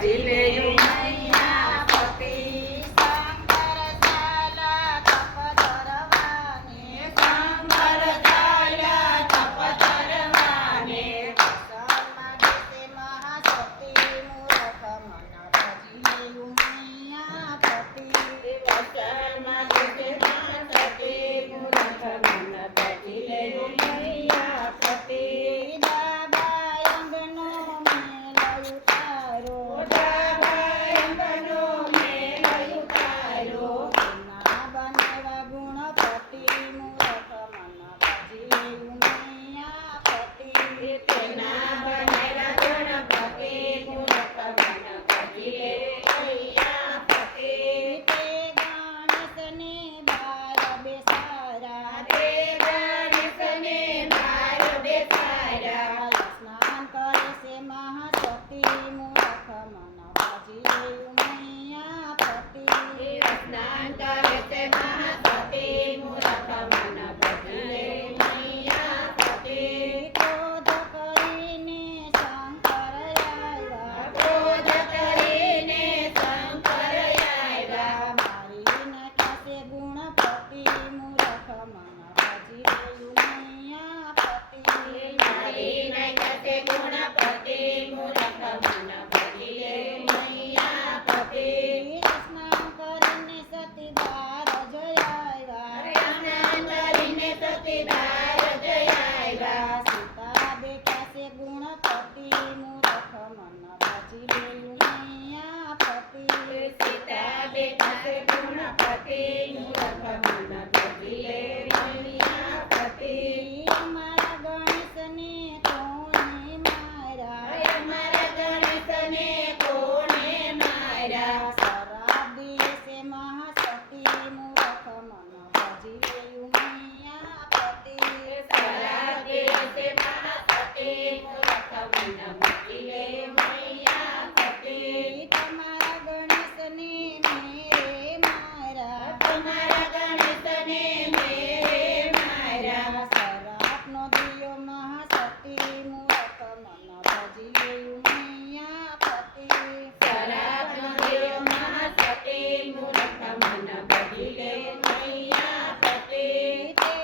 ભજી લેયું મૈયા પતિ. શંકર ચાલા તપ ધરવાને, શંકર ચાલ્યા તપ ધરવાને. વસનમાં બેસે મહાસતી મૂરખ મન ભજી લેયું મૈયા પતિ. વસનમાં બેસે મહાસતી મૂરખ મન ભજી લેયું મૈયા પતિ. દાબાઈ અંગનો મેલ ઉતારો, દાબાઈ અંગનો મેલ ઉતાર્યો. ના બનેવા ગુણપતિ મૂરખ મન ભજી લેયું મૈયા પતિ. તેના બનેલા ગણપતિ મૂરખ મન ભજી લેયું મૈયા પતિ. તે ગણેશને બાર બેસારા, તે ગણેશને બાર બેસાડ્યા. સ્નાન કરે છે મહાસતી મૂરખ મન ભજી લેયું મૈયા પતિ. સ્નાન કરે છે મહાસતી મૂરખ મન ભજી લેયું મૈયા પતિ. ક્રોધ કરીને શંકર આવ્યા, ક્રોધ કરીને શંકર આવ્યા. મારી નાખ્યા છે ગુણપતિ મૂરખ મન ભજી લેયું મૈયા પતિ. મારી નાખ્યા છે ગુણપતિ મૂરખ મન ભજી લેયું મૈયા પતિ. સ્નાન કરીને સતીદાર જય આવ્યા, સ્નાન કરીને સતીદાર જય આવ્યા. સીતા બેઠા છે ગુણપતિ મૂરખ મન ભજી લેયું મૈયા પતિ. સીતા બેઠા છે ગુણપતિ મૂરખ મન ભજી લેયું મૈયા પતિ. અમારા ગણેશને કોણે માર્યા, અમારા ગણેશને કોણે માર્યા. શરાબ દીએ છે મહાસતી મૂરખ મન ભજી લેયું મૈયા પતિ. શરાબ દીએ છે મહાસતી મૂરખ મન ભજી લેયું મૈયા પતિ. તમારા ગણેશને મેરે માર્યા, તમારા ગણેશને મેરે માર્યા. શરાબનો દિયો મહાસતી મૂરખ મન ભજી લેયું મૈયા પતિ. શરાબનો દિયો મહાસતી મૂરખ મન ભજી લેયું મૈયા પતિ. તે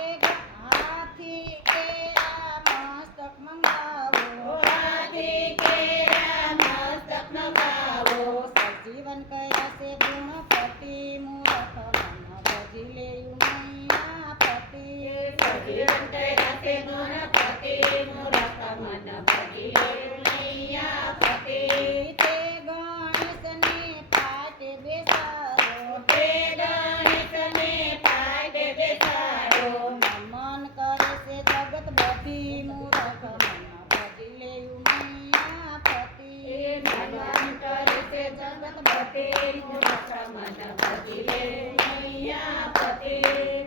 હાથી કેરા મસ્તક મંગાવો, હાથી કેરા મસ્તક નગાવો. સજીવન કર્યા છે ગુણપતિ મૂરખ મન ભજી લેયું મૈયા પતિ. સજીવન કર્યા છે ગણપતિ મૂરખ મન ભજી લેયું મૈયા પતિ. તે ગણેશને પાટે બેસાડો, તે ગણેશને પાટે બેસાડો. નમન કરે છે જગત બધી મૂરખ મન ભજી લેયું મૈયા પતિ. ભગવાન કરે છે જગતપતિ મૂરખ મન ભજી લેવું મૈયા પતિ.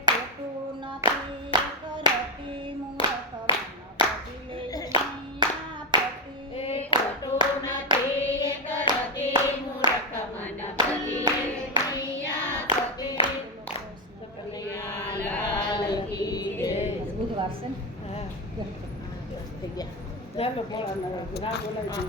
ખોટું નથી કરતી મૂરખ મન ભજી લેયું મૈયા પતિ. ખોટું નથી એ કરતી મૂરખ મન ભજી લેવું મૈયા પતિ. કનૈયાલાલ કી જય. બુધવાર છે ને? ચાલો બોલાવનારા રામ બોલાવી